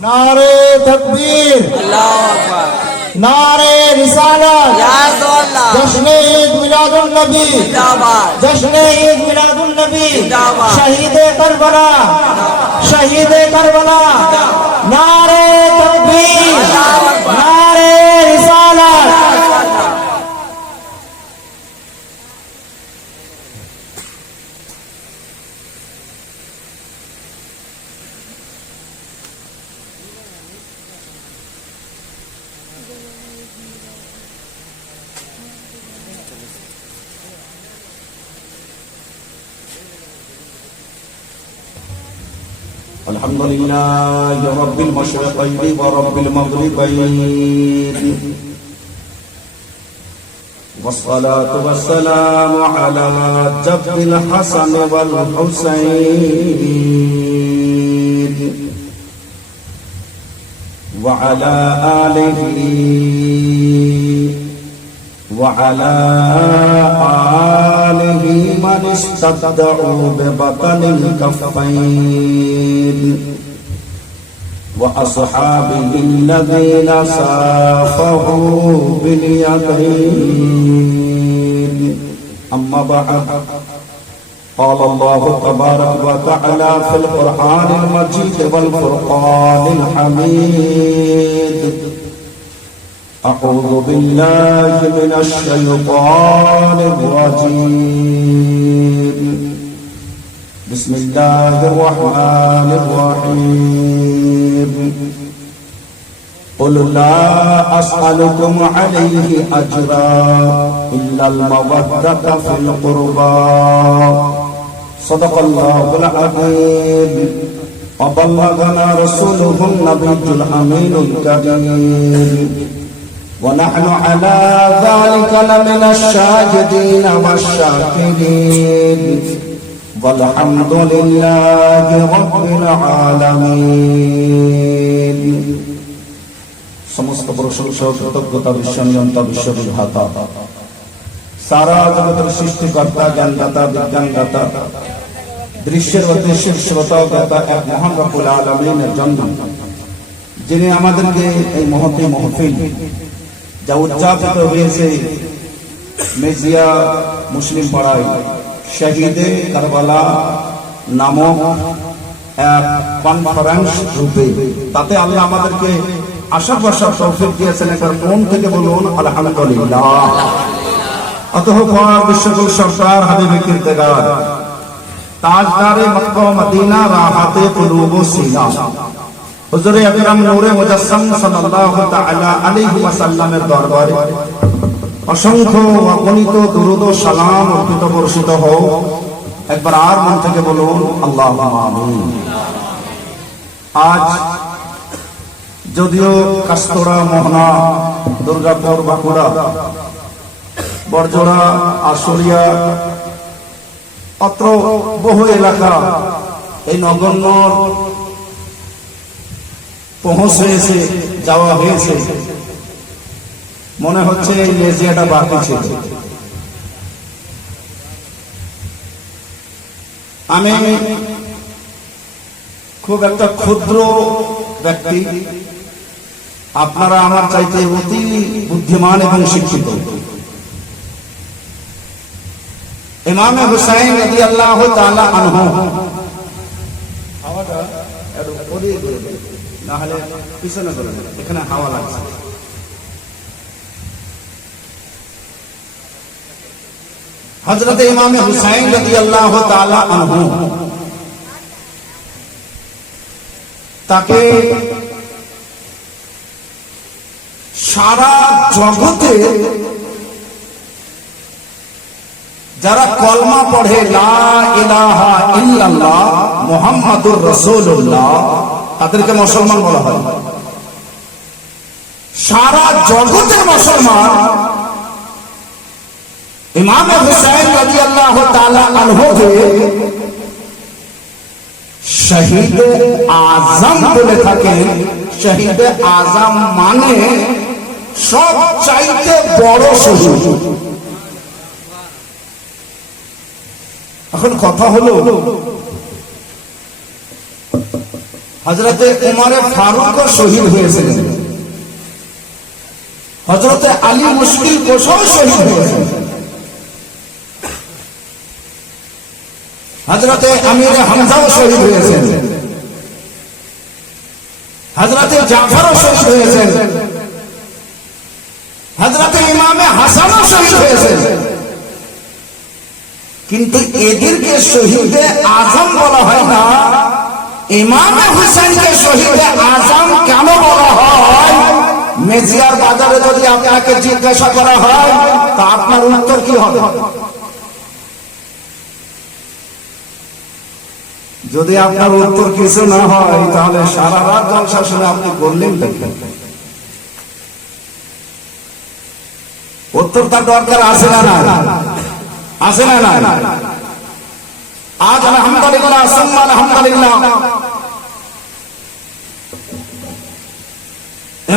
নারে তকবীর আল্লাহু আকবার নারে রিসালাত ইয়া রাসূলুল্লাহ জশ্নে ঈদ মিলাদুন নবী জিন্দাবাদ জশ্নে ঈদ মিলাদুন নবী জিন্দাবাদ। শহীদে কারবালা الحمد لله رب المشرقين ورب المغربين والصلاة والسلام على جد الحسن والحسين وعلى آله وعلى آله من استبدعوا ببطن الكفين وأصحابه الذين سافهوا باليقين أما بعد قال الله تبارك وتعالى في القرآن المجيد والفرقان الحميد أعوذ بالله من الشيطان الرجيم. بسم الله الرحمن الرحيم. قل لا أسألكم عليه أجرا إلا المودة في القربى. صدق الله العظيم. وبلغنا رسوله النبي الأمين الكريم. ونحن على ذلك لمن الشاهدين والشاكرين والحمد لله رب العالمين সমস্ত প্রশংসা ও কৃতজ্ঞতা বিশ্বনিয়ন্ত বিশ্ববিধাতা সারা জগতের সৃষ্টিকর্তা জ্ঞানদাতা বিজ্ঞানদাতা দৃশ্যের অদৃশ্যের শ্রোতাদাতা এক মহান রকুল আলমিনের জন্য যিনি আমাদেরকে এই মহতি মহফিল যা উদযাপিত হয়েছে মেজিয়া মুসলিম পাড়ায়। শহীদে কারবালা নামক এক কনফারেন্স রূপে। তাতে আল্লাহ আমাদেরকে আশা বসার তৌফিক দিয়েছেন একবার মন থেকে বলুন, আলহামদুলিল্লাহ। অতঃ পর বিশ্বকুল সরকার হাবিবে কিরতেগার তাজদারে মক্কা, মদিনা, রাহাতে কুলুব সিনা। হুজুরে আকরাম নূরে মুজাসসাম সাল্লাল্লাহু তাআলা আলাইহি ওয়াসাল্লামের দরবারে অসংখ্য অগণিত দুরুদ ও সালাম অর্পিত, বর্ষিত হোক। একবার আর মন থেকে বলুন, আল্লাহ আমিন। আজ যদিও কাস্তরা, মোহনা, দুর্গাপুর, বাঁকুড়া, বরজোড়া, আশুলিয়া, অত্র বহু এলাকা এই নগণ্য পৌঁছ হয়েছে যাওয়া হয়েছে। মনে হচ্ছে এই লেজিয়াটা বাকি ছিল। আমি খুব একটা ক্ষুদ্র ব্যক্তি। আপনারা আমার চাইতে অতি বুদ্ধিমান এবং শিক্ষিত। ইমামে হুসাইন আল্লাহ তাআলা আনহু। একটু ওদিকে করে দেন, না হলে পিছনে করে দেন, এখানে হাওয়া লাগছে। হযরত ইমামে হুসাইন তাআলা আনহু তাকে সারা জগতে যারা কলমা পড়ে লা ইলাহা ইল্লাল্লাহ মুহাম্মাদুর রাসূলুল্লাহ তাদেরকে মুসলমান বলা হয়। সারা জগতের মুসলমান। ইমাম হুসাইন রাদিয়াল্লাহু তাআলা আনহুকে শহীদ আজম বলে থাকেন। শহীদ আজম মানে সব চাইতে বড় শহীদ। এখন কথা হলো হজরতে উমারে ফারুক শহীদ হয়েছিলেন। হজরতে আলী মুশকিল কোষও শহীদ হয়েছেন হজরতে আমির হামজাও শহীদ হয়েছেন। হজরতে জাফরও শহীদ হয়েছেন। হজরতে ইমামে হাসানও শহীদ হয়েছেন। কিন্তু এদেরকে শহীদে আজম বলা হয় না। ইমামে হুসেনকে শহীদে আজম কেন বলা হয়? মেজিয়ার বাজারে যদি আপনাকে জিজ্ঞাসা করা হয়, তা আপনার উত্তর কি হবে? যদি আপনার উত্তর কিছু না হয়, তাহলে সারা রাত জলসা শুনে আপনি করলেন দেখবেন উত্তর তার দরকার আছে না না আছে না না আজ আলহামদুলিল্লাহ, সুম্মা আলহামদুলিল্লাহ।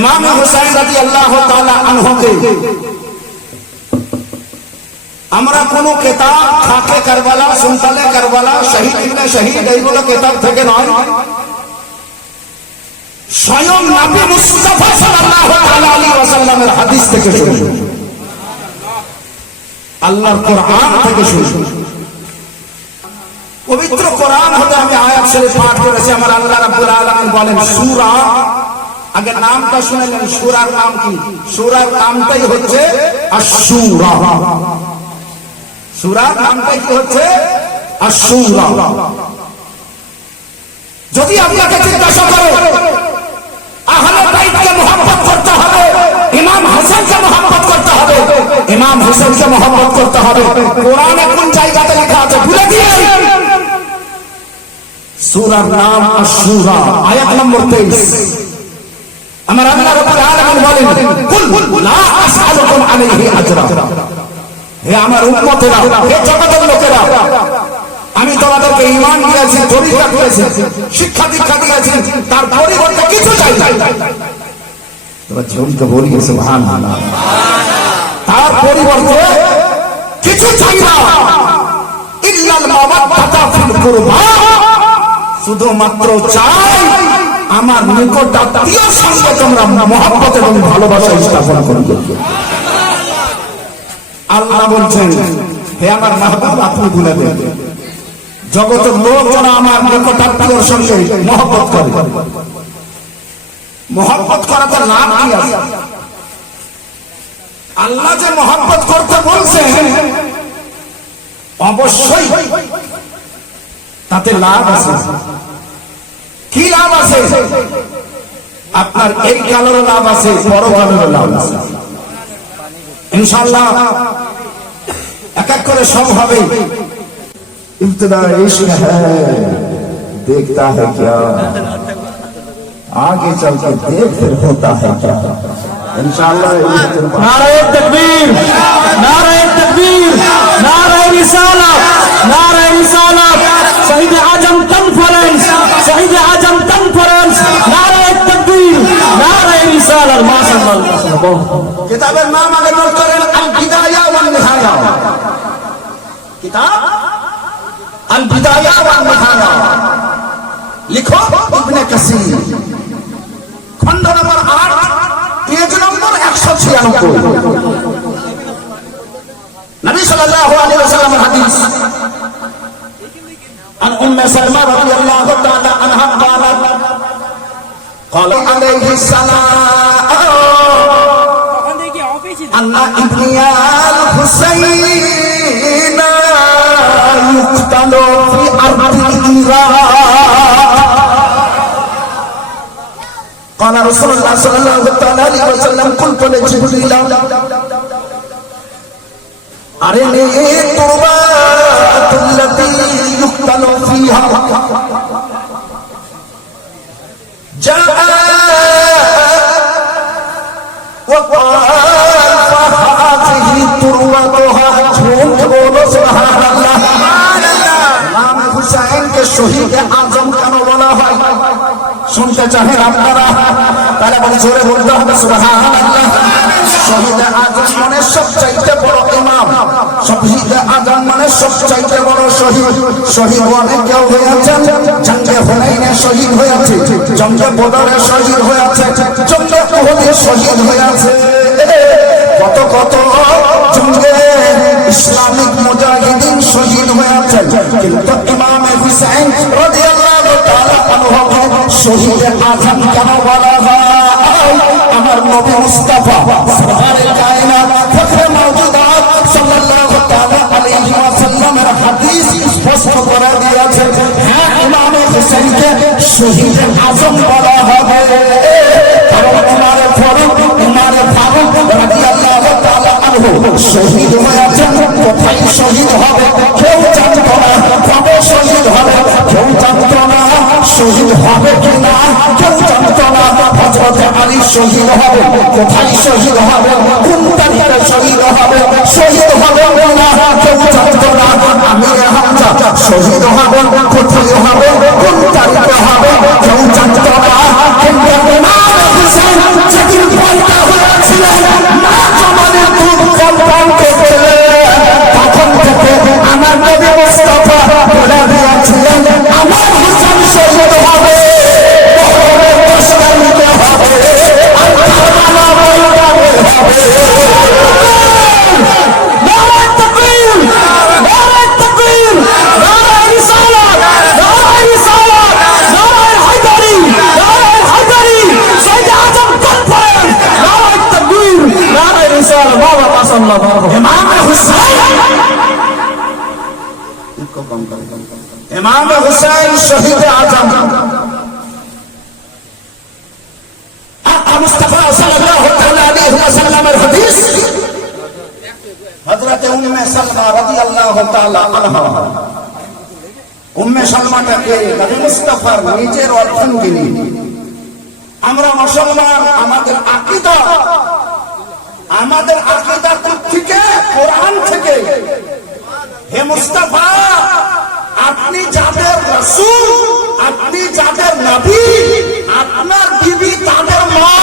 ইমাম হুসাইন রাদিয়াল্লাহু তাআলা আনহুকে, আমরা কোন কেতাব খাকে কারবালা সুনতালে কারবালা, শহীদ ইবনে শহীদ, এইগুলো কেতাব থেকে নয়। স্বয়ং নবী মুস্তাফা সাল্লাল্লাহু আলাইহি ওয়াসাল্লামের হাদিস থেকে আল্লাহর কোরআন থেকে শুনি পবিত্র কোরআন হতে আমি আয়াত শরীফ পাঠ করেছি, আমার আল্লাহ রাব্বুল আলামিন বলেন, সূরা আগে নামটা শুনেলেন সূরার নাম কি? সূরার নামটাই হচ্ছে সূরার নামটাই কি হচ্ছে? যদি আপনাকে জিজ্ঞাসা করে, আহলে বাইতকে মোহাম্মত করতে হবে, ইমাম হাসানকে মোহাম্মত করতে হবে, ইমাম হোসেনকে মোহাম্মত করতে হবে। কোরআনে কোন জায়গাতে লেখা আছে ভুলে গিয়েছি সূরার নাম আশ-সূরা আয়াত নম্বর 23 আমার আল্লাহ রাব্বুল আলামিন বলেন, কুল লা আসআলুকুম আলাইহি আজরা। হে আমার উম্মতেরা, হে জগতের লোকেরা, আমি তোমাদেরকে ঈমান দিয়েছি তরিকা দিয়েছি, শিক্ষা দীক্ষা দিয়েছি, তার পরিবর্তে কিছু চাই তোরা ঝুমকে বলি, সুবহানাল্লাহ। তার পরিবর্তে কিছু চাই না। ইল্লাল মাওয়াদ্দাতা ফিল কুরবা। শুধুমাত্র চাই আমার নিকট আত্মীয়র সঙ্গে তোমরা মহব্বত এবং ভালোবাসা স্থাপন করবে আল্লাহ বলছেন, হে আমার মাহবুব, আপনি ভুলে দেন জগতের লোকজন আমার নিকট আত্মীয়র সঙ্গে মহব্বত করে, মহব্বত করাতে লাভ কি আছে? আল্লাহ যে মহব্বত করতে বলছেন, অবশ্যই তাতে লাভ আছে। কি লাভ আছে আপনার এই কালোর লাভ আছে বড় কালোর লাভ আছে ইনশাল্লাহ এক এক করে সব হবে इब्तदा इश्क है देखता है क्या आगे चल के देख फिर होता है क्या इंशाल्लाह नारे तकबीर नारे तकबीर नारे रिसालत नारे रिसालत शहीद आजम कॉन्फ्रेंस शहीद সাইদে আজম কনফারেন্স নারায় তকবীর নারায় রিসালাত মাশাআল্লাহ কিতাবের নাম আগে নোট করেন, আল বিদায়া ওয়াল নিহায়া। কিতাব? আল বিদায়া ওয়াল নিহায়া। লিখো, ইবনে কাসির। খন্ড নম্বর 8 পেজ নম্বর 196 নবী সাল্লাল্লাহু আলাইহি ওয়াসাল্লাম হাদিস। عن ام سلمى رضي الله قال عليه السلام أن ابن الحسين يقتل في أرض العراق قال رسول الله صلى الله عليه وسلم قلت لجبريل أرني التربات التي يقتل فيها جاء শহীদ আজম কেন বলা হয় শুনতে চাহেন আপনারা তাহলে বলি জোরে বলতে হবে আল্লাহ শহীদ আজম মানে সবচাইতে বড় ইমাম। আজম মানে সবচাইতে বড় শহীদ। শহীদ অনেক কেউ হয়েছেন জঙ্গে শহীদ হয়েছে জঙ্গে শহীদ হয়েছে জঙ্গে শহীদ হয়েছে কত কত জঙ্গে ইসলামিক মুজাহিদিন শহীদ কিন্তু হুসাইন রাদিয়াল্লাহু তাআলা শহীদ আজম কেন বলা হয়? আমার নবী মুস্তাফা সরকারে কায়নাত স্পষ্ট করে দিয়েছে হ্যাঁ ইমাম শহীদ আজম বলা হবে। শহীদ হয়েছেন কোথায় শহীদ হবে? কেউ জানতো না কবে শহীদ হবে? কেউ জানতো শহীদ হবে কিনা কেউ জানত না হযরত আলী শহীদ হবে। কোথায় শহীদ হবে? কোন তারিখে শহীদ হবে? শহীদ হবে না? কেউ জানত না। আমি হামজা শহীদ হবে, কোথায় হবে? কোন তারিখে হবে? কেউ জানত না। কিন্তু ইমাম ইমাম হুসাইন শহীদ আজম। আমরা মুসলমান আমাদের আকীদা। আমাদের আকীদা থেকে কোরআন থেকে। হে মুস্তাফা, আপনি যাদের রাসূল, আপনি যাদের নবী, আপনার বিবি তাদের মা।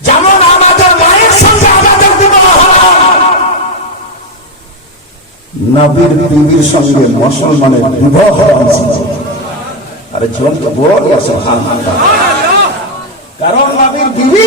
যেমন আমাদের মায়ের সঙ্গে আমাদের নবীর বিবির সঙ্গে মুসলমানের বিবাহ আরে জীবন তো বড় কারণ নবীর বিবি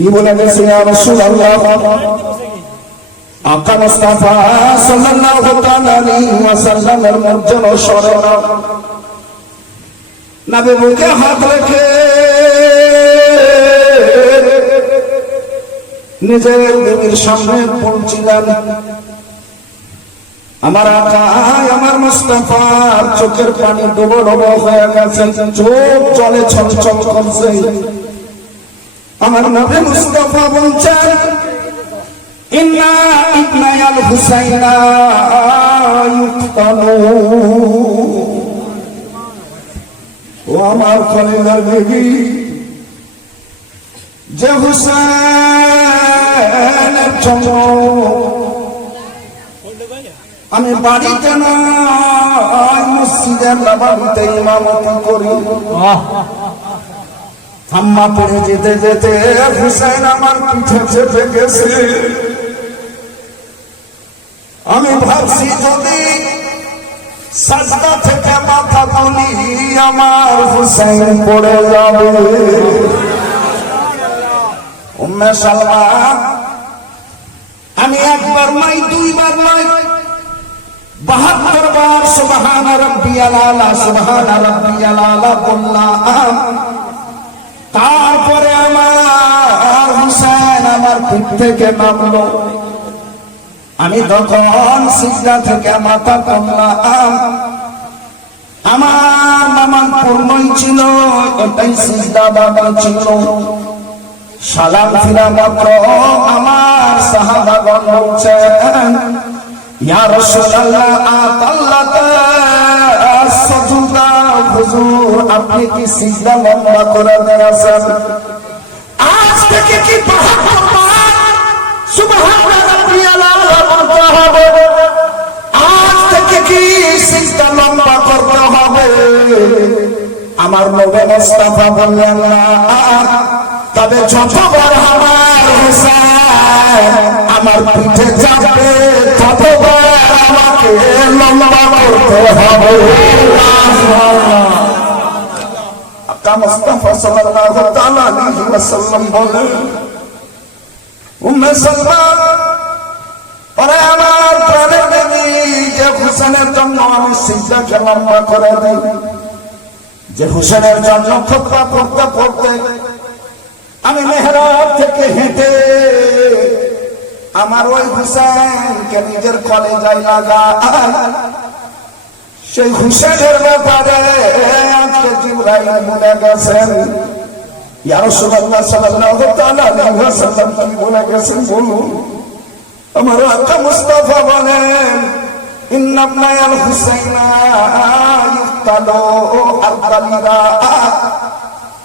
কি বলে গেছে হাত রেখে নিজের দেবীর সামনে পৌঁছিলেন আমার আকায় আমার মুস্তাফার চোখের পানি ডুবো ডুবো হয়ে গেছে, চোখ চলে ছলছল করছে। আমার নবী মুস্তাফা বলছেন, ইন্না ইবনায়াল হুসাইনা ও আমার খলিলার বেবি, যে হুসেনের জন্য আমি বাড়িতে নয়, মসজিদের বাড়িতে ইমামতি করি। আম্মা পড়ে যেতে যেতে হুসেন আমার পিঠে চেপে গেছে। আমি ভাবছি যদি সাজদা থেকে মাথা তুলি আমার হুসাইন পড়ে যাবে। উম্মে সালমা, আমি একবার নাই দুইবার নাই বাহাত্তর বার সুবহান রাব্বিয়াল আলা সুবহান রাব্বিয়াল আলা বললাম তারপরে আমার হুসাইন আমার পিঠ থেকে নামলো। আমি তখন সিজদা থেকে মাথা করলাম আমার নামান পূর্ণই ছিল এটাই সিজদা বাবা ছিল। সালাম ফিরা মাত্র আমার সাহাবাগণ বলছেন, ইয়া রাসূলুল্লাহ আতাল্লাতা সাজুদা হুজুর, আপনি কি সিজদা লম্বা করে দিয়েছেন আজ থেকে কি আজ থেকে কি সিজদা লম্বা করতে হবে? আমার নবী মুস্তাফা বললেন, না তবে যতবার আমার আমার পিঠে ততবার আমাকে লম্বা করতে হবে। আমার হুসেনের আমি যে হুসেনের জন্য খোপা পড়তে পড়তে আমি মেহরাব থেকে হেঁটে আমার ওই হুসেনকে নিজের কলেজায় লাগা সেই হুসেনের ব্যাপারে আজকে জিব্রাইল বলে গেছেন, ইয়া রাসূলুল্লাহ সাল্লাল্লাহু তাআলা আলাইহি ওয়াসাল্লাম কি বলে গেছেন, বলুন। আমার আকা মুস্তাফা বলেন, ইন্না ইবনাল হুসাইনা ইফতালু আল-কালিরা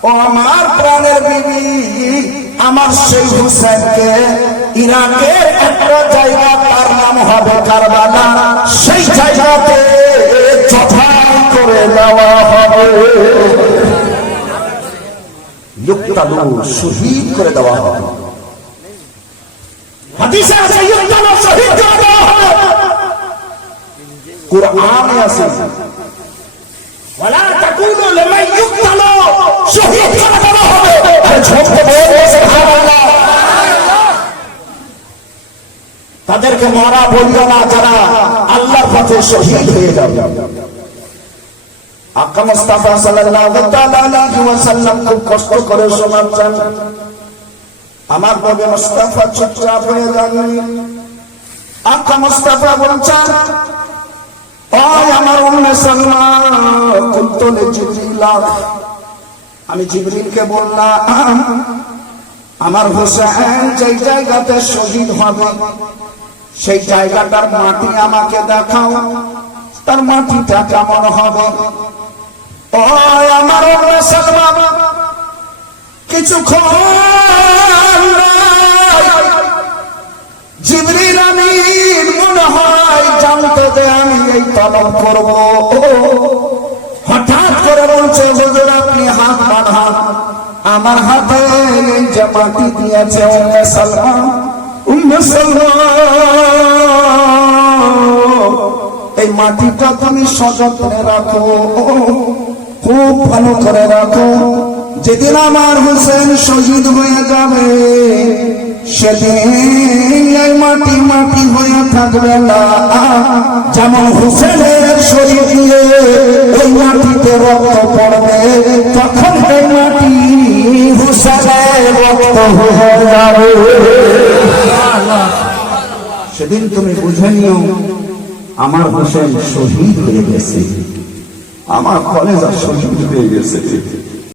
ও আমার প্রাণের বিবি, আমার সেই হুসেনকে ইরাকের একটা জায়গা, তার নাম হবে কারবালা। সেই জায়গাতে জবাই করে দেওয়া হবে। ইউক্তালু শহীদ করে দেওয়া হবে। কুরআনে আছে করে দেওয়া হবে আরে ঝোঁকতে বলবে সুবহানাল্লাহ তাদেরকে মারা বলল না যারা, আল্লাহর পথে শহীদ হয়ে যাবে। আকা মুস্তাফা সাল্লাল্লাহু আলাইহি ওয়াসাল্লাম খুব কষ্ট করে শোনাচ্ছেন আমার নবী মুস্তাফা আকা মুস্তাফা বলছেন, ওই আমার উম্মে জিবরিলা আমি জিবরিলকে বললাম, আমার হোসেন যেই জায়গাতে শহীদ হবে সেই জায়গাটার মাটি আমাকে দেখাও। তার মাটিটা কেমন হবে? ওই আমার হঠাৎ করে বলছে, হুজুর, আপনি হাত আমার হাতে যে মাটি দিয়েছে উম্মে সালমা উম্মে সালমা এই মাটিটা তুমি সযত্নে রাখো। খুব ভালো করে রাখো। যেদিন আমার হোসেন শহীদ হয়ে যাবে, সেদিন এই মাটি মাটি হয়ে থাকবে না। যেমন হোসেনের শরীর দিয়ে এই মাটিতে রক্ত পড়বে, তখন এই মাটি হোসেনের রক্ত হয়ে যাবে। সেদিন তুমি বুঝে নিও আমার হোসেন শহীদ হয়ে গেছে। আমার কলেজ আর শহীদ হয়ে গেছে।